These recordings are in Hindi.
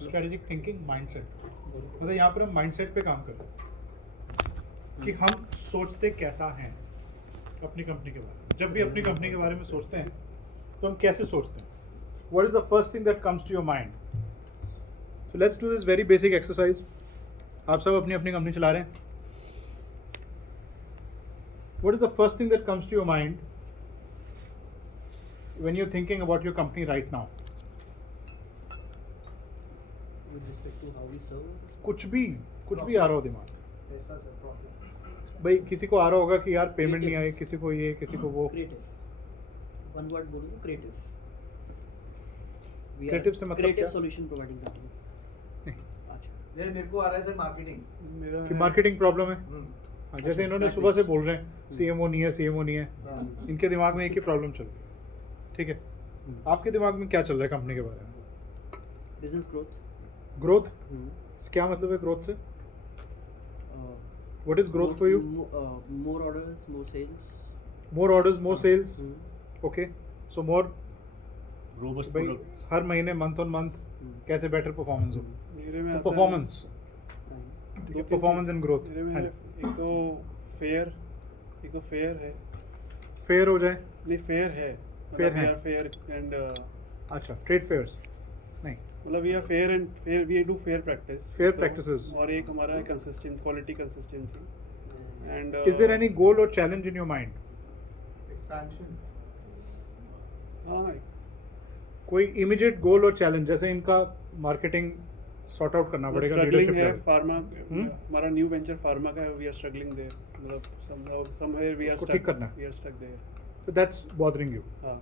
स्ट्रेटेजिक थिंकिंग माइंडसेट, मतलब यहाँ पर हम माइंडसेट पे काम कर रहे हैं कि हम सोचते कैसा हैं अपनी कंपनी के बारे में। जब भी अपनी कंपनी के बारे में सोचते हैं तो हम कैसे सोचते हैं, what is the first thing that comes to your mind. So let's do this very basic exercise. आप सब अपनी अपनी कंपनी चला रहे हैं। What is the first thing that comes to your mind when you are thinking about your company right now? With respect to how we serve. कुछ भी आ रहा हो दिमाग, भाई किसी को आ रहा होगा कि यार पेमेंट नहीं आई, किसी को ये, किसी को वो। Creative. One word बोलूँ, creative. We Creative are से मतलब creative क्या? solution providing company. अच्छा. ये मेरे को आ रहा है सर मार्केटिंग। कि मार्केटिंग प्रॉब्लम है। हाँ, जैसे इन्होंने सुबह से बोल रहे हैं सीएमओ नहीं है, सीएमओ नहीं है, इनके दिमाग में एक ही प्रॉब्लम चल रही है। ठीक है, आपके दिमाग में क्या चल रहा है कंपनी के बारे में? Business growth. ग्रोथ, क्या मतलब है ग्रोथ से? What is growth for you? More orders, more sales. More orders, more sales. Hmm. Okay, so more robust भाई प्रोडक्ट। हर महीने मंथ ऑन मंथ कैसे बेटर परफॉर्मेंस हो। मेरे में तो आता है- परफॉर्मेंस, दो तीन परफॉर्मेंस एंड ग्रोथ। मेरे में है, एक तो फेयर, एक तो फेयर है, फेयर हो जाए। नहीं फेयर है, Fair है। फेयर एंड अच्छा, ट्रेड फेयर्स नहीं, मतलब we are fair and fair, we do fair practice, Fair practices. और एक हमारा है consistent quality consistency and is there any goal or challenge in your mind? Expansion. हाँ, कोई इमीडिएट गोल और चैलेंज, जैसे इनका मार्केटिंग सॉर्ट आउट करना पड़ेगा, स्ट्रगलिंग लीडरशिप है लेवल। Pharma, hmm? हमारा न्यू वेंचर फार्मा का है, वी आर स्ट्रगलिंग देयर, मतलब समवेयर वी आर उसको ठीक करना है। We are stuck there. So that's bothering you. हाँ,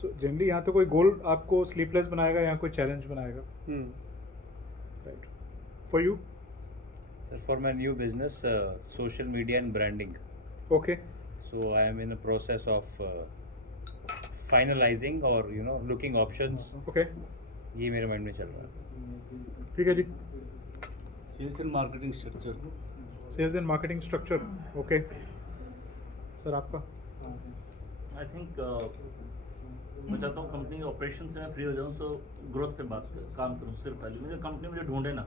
So generally यहाँ तो कोई गोल आपको स्लीपलेस बनाएगा, यहाँ कोई चैलेंज बनाएगा, right? For you? Sir, for my new business, social media and branding. Okay, So I am in the process of finalizing or looking options. Okay, ये मेरे माइंड में चल रहा है। ठीक है जी। Sales and marketing structure. Sales and marketing structure, okay. Sir आपका? आई थिंक मैं चाहता हूँ कंपनी के ऑपरेशन से मैं फ्री हो जाऊँ, सो ग्रोथ पे काम करूँ सिर्फ पहले। मुझे कंपनी मुझे ढूंढे ना,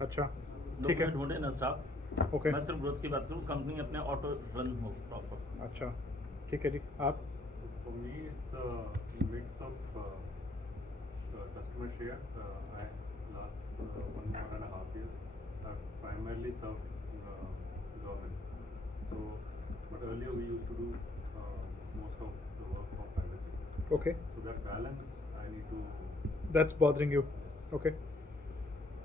अच्छा, लोग ठीक मुझे है, ढूंढे ना स्टाफ, ओके, मैं सिर्फ ग्रोथ की बात करूँ, कंपनी अपने ऑटो रन हो प्रॉपर। अच्छा, ठीक है जी। आप? For me, it's a mix of customer share. I last 1.5 years, I've primarily served government. So, but earlier we used to do most of the work for private sector. Okay, So that balance, I need to. That's bothering you, Yes. Okay.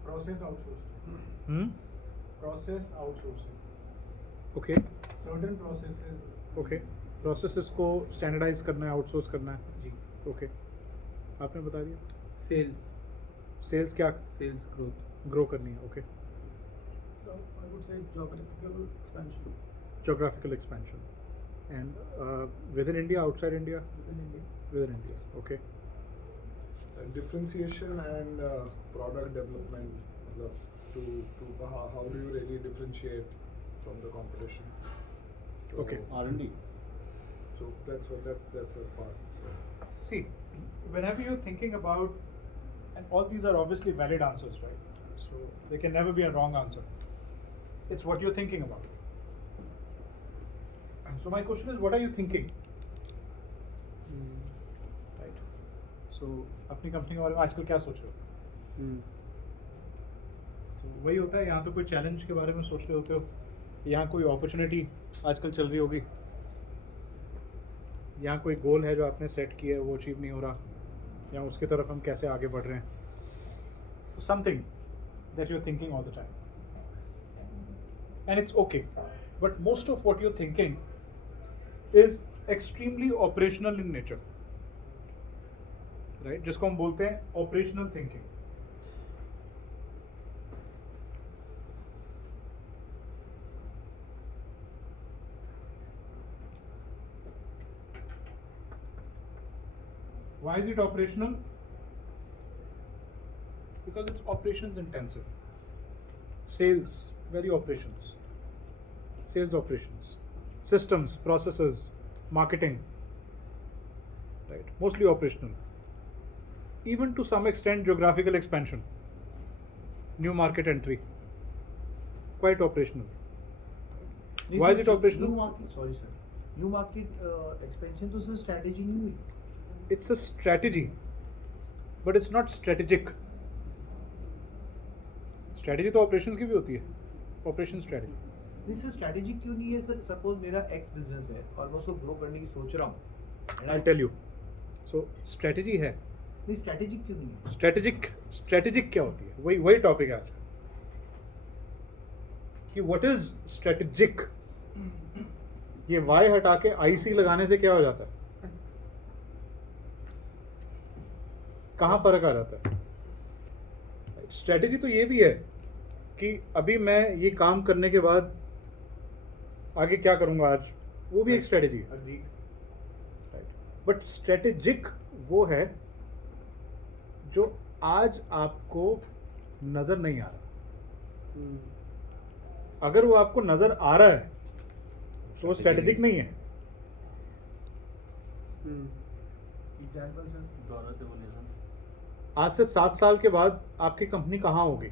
Process outsourcing. Hmm, Process outsourcing. Okay, Certain processes. Okay. Processes को स्टैंडर्डाइज करना है, आउटसोर्स करना है, जी. ओके। आपने बता दिया। Sales, सेल्स क्या sales growth. ग्रो करनी है, okay. So I would say geographical expansion Geographical expansion. And within India, outside India? within India. Within India, okay. Differentiation and product development, to how do you really differentiate from the competition? So, Okay. R&D. So that's a part. See, whenever you're thinking about, and all these are obviously valid answers, right? So there can never be a wrong answer. It's what you're thinking about. So my question is, what are you thinking? Right. So अपनी कंपनी के बारे में आजकल क्या सोच रहे हो? So वही होता है, यहाँ तो कोई चैलेंज के बारे में सोच रहे होते हो, यहाँ कोई अपॉर्चुनिटी आजकल चल रही होगी, यहाँ कोई गोल है जो आपने सेट किया है वो अचीव नहीं हो रहा, या उसकी तरफ हम कैसे आगे बढ़ रहे हैं। Something that you are thinking all the time, and it's okay, but most of what you are thinking is extremely operational in nature, right? जिसको हम बोलते हैं operational thinking. Why is it operational? Because it's operations intensive. Sales, very operations. Sales operations. Systems, processes, marketing. Right? Mostly operational. even to some extent geographical expansion, new market entry, quite operational. Why is it operational? New market, sorry sir. New market expansion तो सर strategy नहीं हुई. It's a strategy, but it's not strategic. Strategy तो operations की भी होती है, operation strategy. नहीं सर strategy क्यों नहीं है सर? Suppose मेरा X business है और मैं उसको grow करने की सोच रहा हूँ. I'll tell you. So strategy है. नहीं strategy क्यों नहीं है? Strategic क्या होती है? वही टॉपिक है आज कि what is strategic. ये Y हटा के IC लगाने से क्या हो जाता है? कहाँ फर्क आ जाता है? स्ट्रेटेजी तो ये भी है कि अभी मैं ये काम करने के बाद आगे क्या करूंगा आज, वो भी एक स्ट्रेटेजी है. बट स्ट्रेटेजिक वो है जो आज आपको नजर नहीं आ रहा. अगर वो आपको नजर आ रहा है तो वो स्ट्रेटेजिक नहीं है. Example sir. दोबारा से बोलिए सर. आज से 7 साल के बाद आपकी कंपनी कहाँ होगी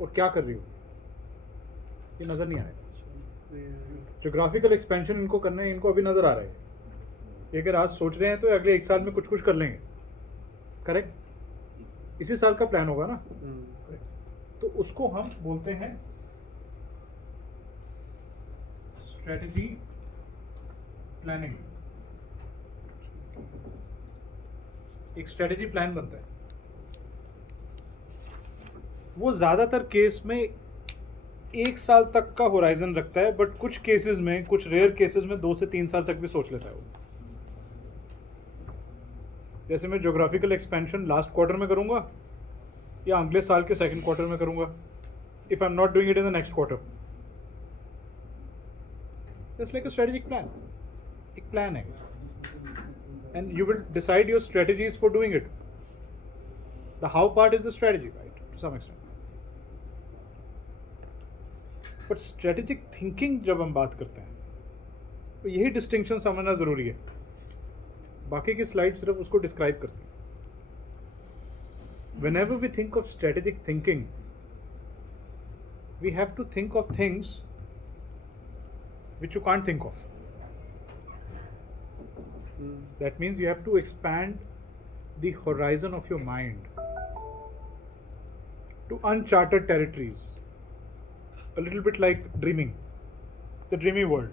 और क्या कर रही हो, ये नजर नहीं आएगा. जोग्राफिकल एक्सपेंशन इनको करना है, इनको अभी नजर आ रहा है. ये अगर आज सोच रहे हैं तो अगले 1 साल में कुछ कर लेंगे. करेक्ट? इसी साल का प्लान होगा ना. तो उसको हम बोलते हैं स्ट्रेटजी प्लानिंग. एक स्ट्रेटजी प्लान बनता है. वो ज्यादातर केस में 1 साल तक का होराइजन रखता है, बट कुछ केसेस में, कुछ रेयर केसेस में 2 से 3 साल तक भी सोच लेता है वो. जैसे मैं ज्योग्राफिकल एक्सपेंशन लास्ट क्वार्टर में करूंगा या अगले साल के सेकंड क्वार्टर में करूंगा, if I am not doing it in the next quarter. That's like a strategic plan. एक प्लान है, and you will decide your strategies for doing it. The how part is the strategy, right, to some extent. But strategic thinking जब हम बात करते हैं तो यही डिस्टिंक्शन समझना ज़रूरी है. बाकी की स्लाइड सिर्फ उसको डिस्क्राइब करती है. Whenever we think of strategic thinking, we have to think of things which you can't think of. That means you have to expand the horizon of your mind to uncharted territories. A little bit like dreaming, the dreamy world.